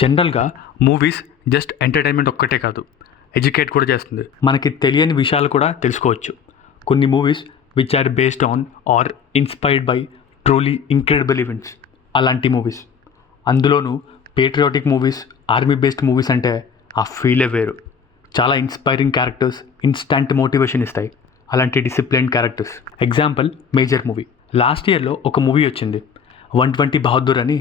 జనరల్గా movies just entertainment ఒక్కటే కాదు, ఎడ్యుకేట్ కూడా చేస్తుంది. మనకి తెలియని విషయాలు కూడా తెలుసుకోవచ్చు. కొన్ని movies which are based on or inspired by truly incredible events, అలాంటి మూవీస్. అందులోనూ patriotic movies, army based movies అంటే ఆ ఫీలే వేరు. చాలా ఇన్స్పైరింగ్ క్యారెక్టర్స్ ఇన్స్టంట్ మోటివేషన్ ఇస్తాయి. అలాంటి discipline characters. Example major movie. Last ఇయర్లో ఒక మూవీ వచ్చింది 120 బహదూర్ అని.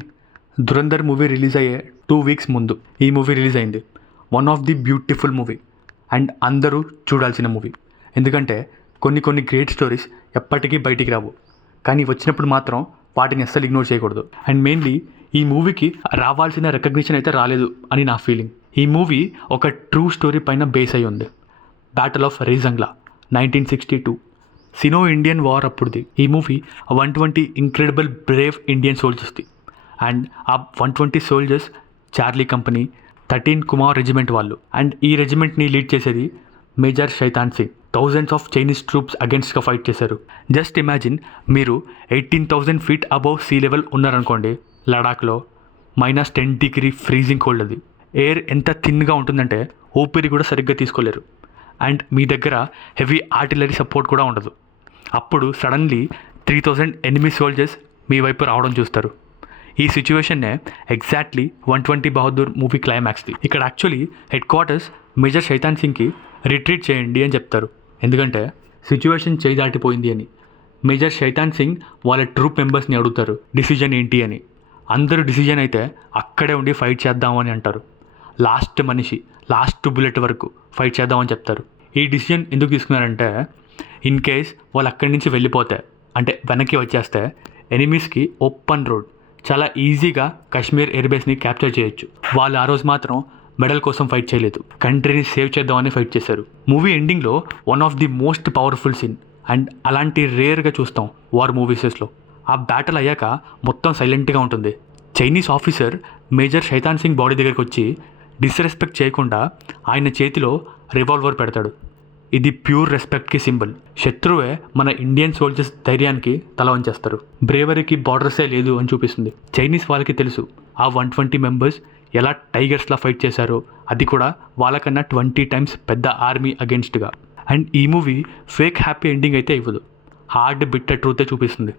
ధురంధర్ మూవీ రిలీజ్ అయ్యే 2 వీక్స్ ముందు ఈ మూవీ రిలీజ్ అయింది. One of the beautiful movie and అందరూ చూడాల్సిన మూవీ. ఎందుకంటే కొన్ని గ్రేట్ స్టోరీస్ ఎప్పటికీ బయటికి రావు, కానీ వచ్చినప్పుడు మాత్రం వాటిని అస్సలు ఇగ్నోర్ చేయకూడదు. అండ్ మెయిన్లీ ఈ మూవీకి రావాల్సిన రికగ్నిషన్ అయితే రాలేదు అని నా ఫీలింగ్. ఈ మూవీ ఒక ట్రూ స్టోరీ పైన బేస్ అయి ఉంది. Battle of Rezang La 1962 Sino Indian war అప్పుడుది. ఈ మూవీ 120 ఇంక్రెడిబుల్ బ్రేవ్ ఇండియన్ సోల్జర్స్ది. అండ్ ఆ 120 soldiers Charlie company 13 Kumaon regiment వాళ్ళు. అండ్ ఈ రెజిమెంట్ని లీడ్ చేసేది major Shaitan Singh. Thousands of Chinese troops అగేన్స్ట్గా ఫైట్ చేశారు. జస్ట్ ఇమాజిన్, మీరు 18,000 feet అబవ్ సీ లెవెల్ ఉన్నారనుకోండి. లడాఖ్లో -10 degree ఫ్రీజింగ్ కోల్డ్. అది ఎయిర్ ఎంత థిన్గా ఉంటుందంటే ఊపిరి కూడా సరిగ్గా తీసుకోలేరు. అండ్ మీ దగ్గర హెవీ ఆర్టిలరీ సపోర్ట్ కూడా ఉండదు. అప్పుడు సడన్లీ 3,000 ఎనిమీ సోల్జర్స్ మీ వైపు రావడం చూస్తారు. ఈ సిచ్యువేషన్నే ఎగ్జాక్ట్లీ 120 బహదూర్ మూవీ క్లైమాక్స్ది. ఇక్కడ actually headquarters major Shaitan సింగ్కి రిట్రీట్ చేయండి అని చెప్తారు. ఎందుకంటే సిచ్యువేషన్ చేయి దాటిపోయింది అని. మేజర్ శైతాన్ సింగ్ వాళ్ళ ట్రూప్ మెంబర్స్ని అడుగుతారు డిసిజన్ ఏంటి అని. అందరూ డిసిజన్ అయితే అక్కడే ఉండి ఫైట్ చేద్దామని అంటారు. లాస్ట్ మనిషి, లాస్ట్ బుల్లెట్ వరకు ఫైట్ చేద్దామని చెప్తారు. ఈ డిసిజన్ ఎందుకు తీసుకున్నారంటే, ఇన్ కేస్ వాళ్ళు అక్కడి నుంచి వెళ్ళిపోతే, అంటే వెనక్కి వచ్చేస్తే ఎనిమీస్కి ఓపెన్ రోడ్ చాలా ఈజీగా కాశ్మీర్ ఎయిర్బేస్ని క్యాప్చర్ చేయొచ్చు. వాళ్ళు ఆ రోజు మాత్రం మెడల్ కోసం ఫైట్ చేయలేదు, కంట్రీని సేవ్ చేద్దామని ఫైట్ చేశారు. మూవీ ఎండింగ్లో one of the most powerful scene. And అలాంటి రేర్గా చూస్తాం వార్ మూవీసెస్లో. ఆ బ్యాటిల్ అయ్యాక మొత్తం సైలెంట్గా ఉంటుంది. Chinese officer major Shaitan Singh body దగ్గరికి వచ్చి డిస్రెస్పెక్ట్ చేయకుండా ఆయన చేతిలో రివాల్వర్ పెడతాడు. ఇది ప్యూర్ రెస్పెక్ట్కి సింబల్. శత్రువే మన ఇండియన్ సోల్జర్స్ ధైర్యానికి తల వంచేస్తారు. బ్రేవరీకి బార్డర్సే లేదు అని చూపిస్తుంది. చైనీస్ వాళ్ళకి తెలుసు ఆ 120 మెంబర్స్ ఎలా టైగర్స్లా ఫైట్ చేశారో, అది కూడా వాళ్ళకన్నా 20 times పెద్ద ఆర్మీ అగేన్స్ట్గా. అండ్ ఈ మూవీ ఫేక్ హ్యాపీ ఎండింగ్ అయితే ఇవ్వదు, హార్డ్ బిట్టర్ ట్రూతే చూపిస్తుంది.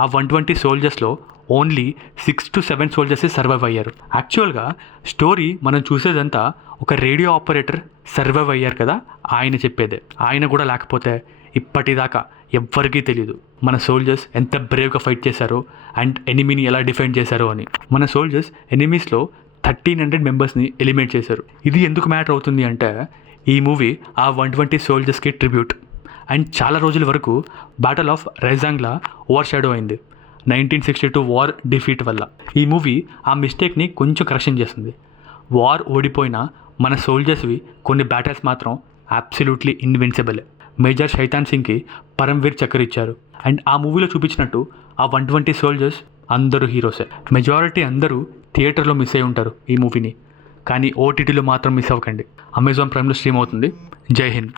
ఆ 120 సోల్జర్స్లో ఓన్లీ 6 to 7 సోల్జర్సే సర్వైవ్ అయ్యారు. యాక్చువల్గా స్టోరీ మనం చూసేదంతా ఒక రేడియో ఆపరేటర్ సర్వైవ్ అయ్యారు కదా, ఆయన చెప్పేదే. ఆయన కూడా లేకపోతే ఇప్పటిదాకా ఎవ్వరికీ తెలియదు మన సోల్జర్స్ ఎంత బ్రేవ్గా ఫైట్ చేశారో అండ్ ఎనిమీని ఎలా డిఫెండ్ చేశారో అని. మన సోల్జర్స్ ఎనిమీస్లో 1,300 మెంబర్స్ని ఎలిమినేట్ చేశారు. ఇది ఎందుకు మ్యాటర్ అవుతుంది అంటే, ఈ మూవీ ఆ 120 సోల్జర్స్కి ట్రిబ్యూట్. అండ్ చాలా రోజుల వరకు బ్యాటిల్ ఆఫ్ రేజంగ్లా ఓవర్ షాడో అయింది 1962 వార్ డిఫీట్ వల్ల. ఈ మూవీ ఆ మిస్టేక్ని కొంచెం కరెక్షన్ చేస్తుంది. వార్ ఓడిపోయినా మన సోల్జర్స్వి కొన్ని బ్యాటిల్స్ మాత్రం absolutely invincible. Major Shaitan సింగ్కి Param Bir చక్ర ఇచ్చారు. అండ్ ఆ మూవీలో చూపించినట్టు ఆ 120 సోల్జర్స్ అందరూ హీరోసే. మెజారిటీ అందరూ థియేటర్లో మిస్ అయి ఉంటారు ఈ మూవీని, కానీ ఓటీటీలో మాత్రం మిస్ అవ్వకండి. అమెజాన్ ప్రైమ్లో స్ట్రీమ్ అవుతుంది. జై హింద్.